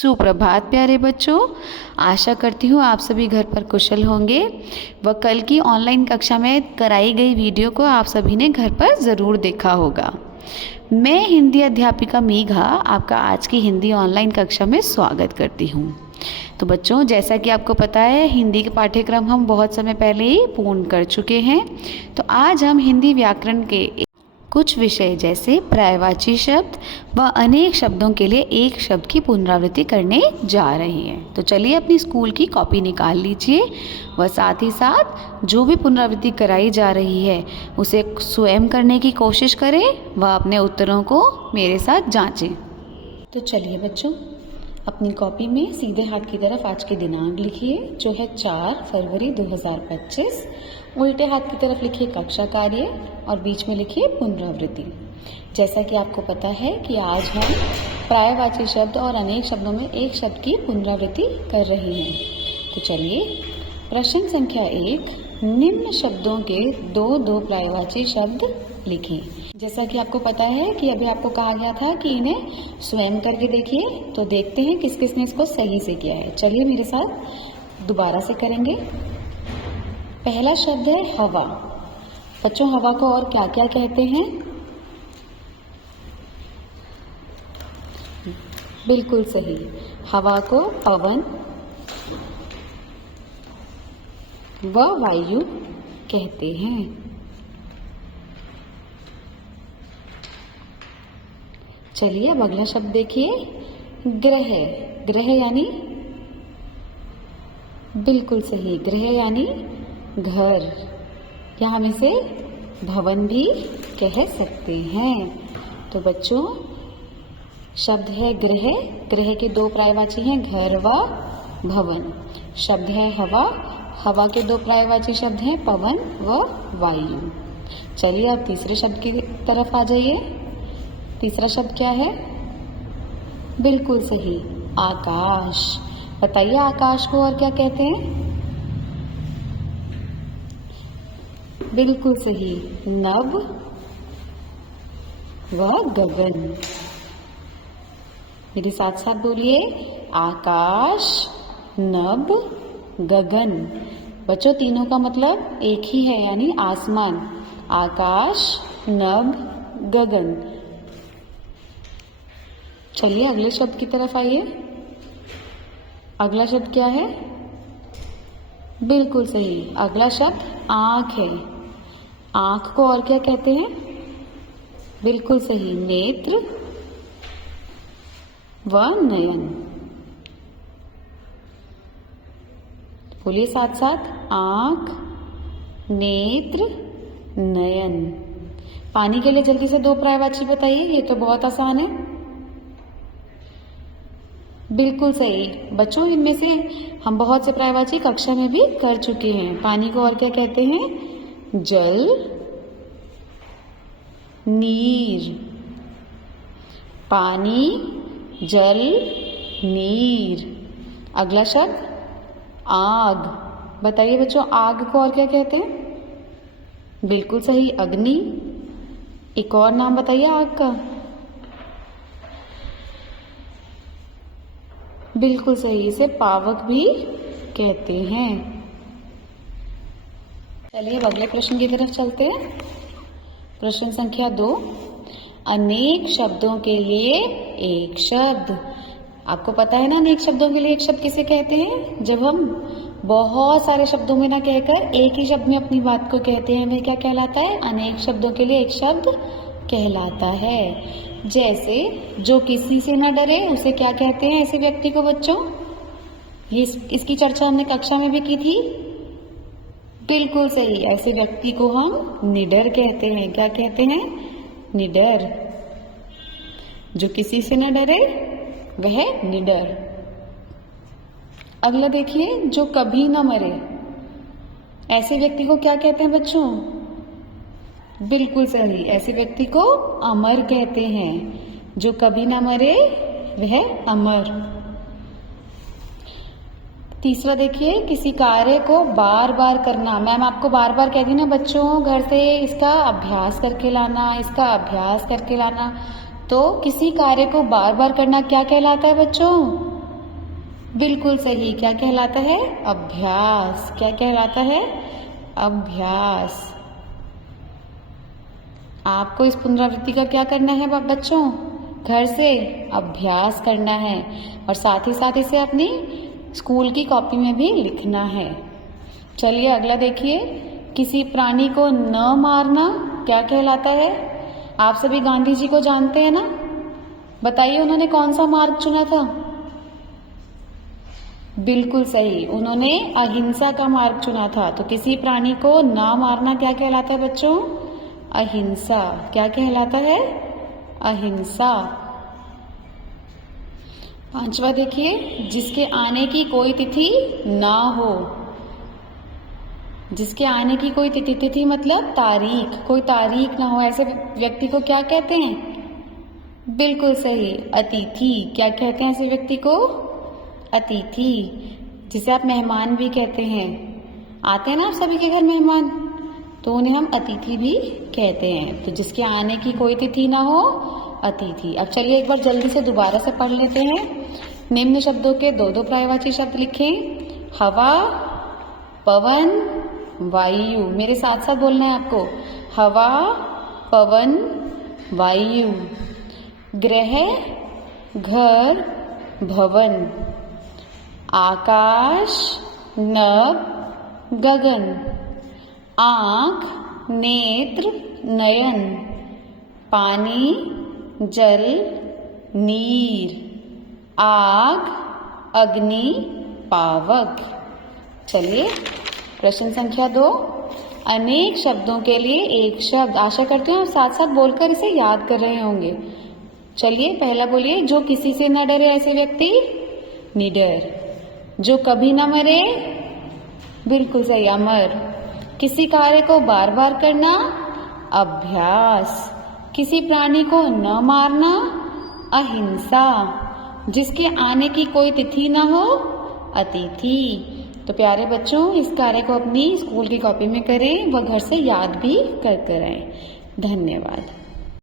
सुप्रभात प्यारे बच्चों। आशा करती हूँ आप सभी घर पर कुशल होंगे व कल की ऑनलाइन कक्षा में कराई गई वीडियो को आप सभी ने घर पर ज़रूर देखा होगा। मैं हिंदी अध्यापिका मेघा आपका आज की हिंदी ऑनलाइन कक्षा में स्वागत करती हूँ। तो बच्चों, जैसा कि आपको पता है, हिंदी के पाठ्यक्रम हम बहुत समय पहले ही पूर्ण कर चुके हैं। तो आज हम हिंदी व्याकरण के कुछ विषय जैसे पर्यायवाची शब्द व अनेक शब्दों के लिए एक शब्द की पुनरावृत्ति करने जा रहे हैं। तो चलिए अपनी स्कूल की कॉपी निकाल लीजिए व साथ ही साथ जो भी पुनरावृत्ति कराई जा रही है उसे स्वयं करने की कोशिश करें व अपने उत्तरों को मेरे साथ जांचें। तो चलिए बच्चों, अपनी कॉपी में सीधे हाथ की तरफ आज की दिनांक लिखिए जो है 4 फरवरी 2025। उल्टे हाथ की तरफ लिखिए कक्षा कार्य और बीच में लिखिए पुनरावृत्ति। जैसा कि आपको पता है कि आज हम पर्यायवाची शब्द और अनेक शब्दों में एक शब्द की पुनरावृत्ति कर रहे हैं। तो चलिए, प्रश्न संख्या 1, निम्न शब्दों के दो पर्यायवाची शब्द लिखें। जैसा कि आपको पता है कि अभी आपको कहा गया था कि इन्हें स्वयं करके देखिए, तो देखते हैं किस किस ने इसको सही से किया है। चलिए मेरे साथ दोबारा से करेंगे। पहला शब्द है हवा। बच्चों, हवा को और क्या क्या कहते हैं? बिल्कुल सही, हवा को पवन व वायु कहते हैं। चलिए अब अगला शब्द देखिए, ग्रह। ग्रह यानी, बिल्कुल सही, ग्रह यानी घर, या हम इसे भवन भी कह सकते हैं। तो बच्चों, शब्द है ग्रह। ग्रह के दो पर्यायवाची हैं घर व भवन। शब्द है हवा। हवा के दो पर्यायवाची शब्द हैं पवन व वायु। चलिए अब तीसरे शब्द की तरफ आ जाइए। तीसरा शब्द क्या है? बिल्कुल सही, आकाश। बताइए आकाश को और क्या कहते हैं? बिल्कुल सही, नभ व गगन। मेरे साथ साथ बोलिए, आकाश, नभ, गगन। बच्चों, तीनों का मतलब एक ही है, यानी आसमान। आकाश, नभ, गगन। चलिए अगले शब्द की तरफ आइए। अगला शब्द क्या है? बिल्कुल सही, अगला शब्द आंख है। आंख को और क्या कहते हैं? बिल्कुल सही, नेत्र व नयन। बोलिए साथ साथ, आंख, नेत्र, नयन। पानी के लिए जल्दी से दो पर्यायवाची बताइए, ये तो बहुत आसान है। बिल्कुल सही बच्चों, इनमें से हम बहुत से पर्यायवाची कक्षा में भी कर चुके हैं। पानी को और क्या कहते हैं? जल, नीर। पानी, जल, नीर। अगला शब्द आग। बताइए बच्चों, आग को और क्या कहते हैं? बिल्कुल सही, अग्नि। एक और नाम बताइए आग का। बिल्कुल सही, इसे पावक भी कहते हैं। चलिए अब अगले प्रश्न की तरफ चलते हैं। प्रश्न संख्या 2, अनेक शब्दों के लिए एक शब्द। आपको पता है ना, अनेक शब्दों के लिए एक शब्द किसे कहते हैं? जब हम बहुत सारे शब्दों में ना कहकर एक ही शब्द में अपनी बात को कहते हैं, वह क्या कहलाता है? अनेक शब्दों के लिए एक शब्द कहलाता है। जैसे, जो किसी से न डरे उसे क्या कहते हैं ऐसे व्यक्ति को? बच्चों, इसकी चर्चा हमने कक्षा में भी की थी। बिल्कुल सही, ऐसे व्यक्ति को हम निडर कहते हैं। क्या कहते हैं? निडर। जो किसी से न डरे वह निडर। अगला देखिए, जो कभी न मरे, ऐसे व्यक्ति को क्या कहते हैं बच्चों? बिल्कुल सही, ऐसे व्यक्ति को अमर कहते हैं। जो कभी ना मरे वह अमर। तीसरा देखिए, किसी कार्य को बार बार करना। मैम आपको बार बार कहती ना बच्चों, घर से इसका अभ्यास करके लाना, इसका अभ्यास करके लाना। तो किसी कार्य को बार बार करना क्या कहलाता है बच्चों? बिल्कुल सही। क्या कहलाता है? अभ्यास। क्या कहलाता है? अभ्यास। आपको इस पुनरावृत्ति का क्या करना है बच्चों? घर से अभ्यास करना है और साथ ही साथ इसे अपनी स्कूल की कॉपी में भी लिखना है। चलिए अगला देखिए, किसी प्राणी को न मारना क्या कहलाता है? आप सभी गांधी जी को जानते हैं ना? बताइए उन्होंने कौन सा मार्ग चुना था? बिल्कुल सही, उन्होंने अहिंसा का मार्ग चुना था। तो किसी प्राणी को ना मारना क्या कहलाता है बच्चों? अहिंसा। क्या कहलाता है? अहिंसा। पांचवा देखिए, जिसके आने की कोई तिथि ना हो। जिसके आने की कोई तिथि मतलब तारीख, कोई तारीख ना हो, ऐसे व्यक्ति को क्या कहते हैं? बिल्कुल सही, अतिथि। क्या कहते हैं ऐसे व्यक्ति को? अतिथि, जिसे आप मेहमान भी कहते हैं। आते हैं ना आप सभी के घर मेहमान, तो उन्हें हम अतिथि भी कहते हैं। तो जिसके आने की कोई तिथि ना हो, अतिथि। अब चलिए एक बार जल्दी से दोबारा से पढ़ लेते हैं। निम्न शब्दों के दो दो पर्यायवाची शब्द लिखें। हवा, पवन, वायु। मेरे साथ साथ बोलना है आपको। हवा, पवन, वायु। ग्रह, घर, भवन। आकाश, नभ, गगन। आँख, नेत्र, नयन। पानी, जल, नीर। आग, अग्नि, पावक। चलिए प्रश्न संख्या 2, अनेक शब्दों के लिए एक शब्द। आशा करते हैं आप साथ साथ बोलकर इसे याद कर रहे होंगे। चलिए पहला बोलिए, जो किसी से न डरे ऐसे व्यक्ति? निडर। जो कभी न मरे? बिल्कुल सही, अमर। किसी कार्य को बार बार करना? अभ्यास। किसी प्राणी को न मारना? अहिंसा। जिसके आने की कोई तिथि न हो? अतिथि। तो प्यारे बच्चों, इस कार्य को अपनी स्कूल की कॉपी में करें व घर से याद भी कर कर आएं। धन्यवाद।